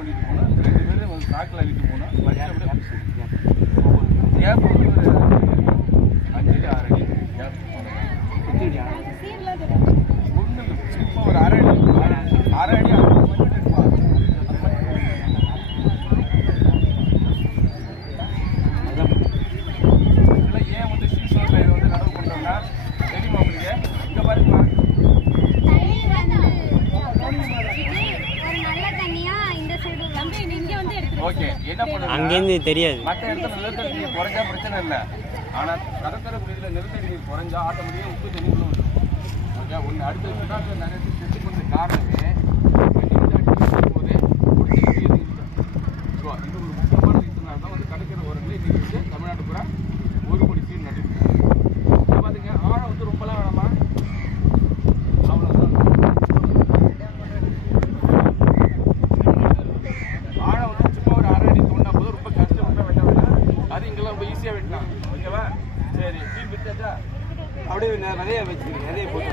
பண்ணிட்டு போனோம். 2 பேரும் ஒரு சாக்கில் அள்ளிட்டு போனோம். கேப் வந்து ஒரு 5 அடி 6 அடி கேப் ஒன்றும் இல்லை. சும்மா ஒரு அரை அடி 6 அடி ஏன் வந்து ஷீஷோரில் இதை வந்து நடவு பண்ணுறோம்னா தெரியுமா உங்களுக்கு? இங்கே பாருங்க ஓகே என்ன பண்ணுங்க அங்கேருந்து தெரியாது. மற்ற இடத்துல நிலத்தடி நீர் குறைஞ்சா பிரச்சனை இல்லை. ஆனால் கடற்கரை பகுதியில் நிலத்தடி நீர் குறைஞ்சா ஆட்டோமேட்டிக்காக உப்பு தண்ணி உள்ள வந்துடும். ஓகே ஒன்று அடுத்த சுற்றுலாத்தில் நிறைய பேர் செட்டு பண்ணுற காரணமே போது ஸோ இது ஒரு முக்கியமான ரீசனாக தான் வந்து கடற்கரை ஓரத்தில் இன்றைக்கி வந்து தமிழ்நாடு பூரா 1 கோடி சீட் நட்டுருக்கு. பார்த்துங்க ஆழம் வந்து ரொம்பலாம் வேணாமா அவ்வளோதான். ஆழம் வந்து சும்மா ஒரு 1/2 அடி தோண்டா போதும். ரொம்ப கஷ்டப்பட்ட வெட்ட வேண்டாம். அது இங்கெல்லாம் ரொம்ப ஈஸியாக வெட்டலாம். ஓகேவா? சரி டீ விட்டாச்சா? அப்படியே நிறைய வச்சுக்கிறேன். நிறைய போட்டு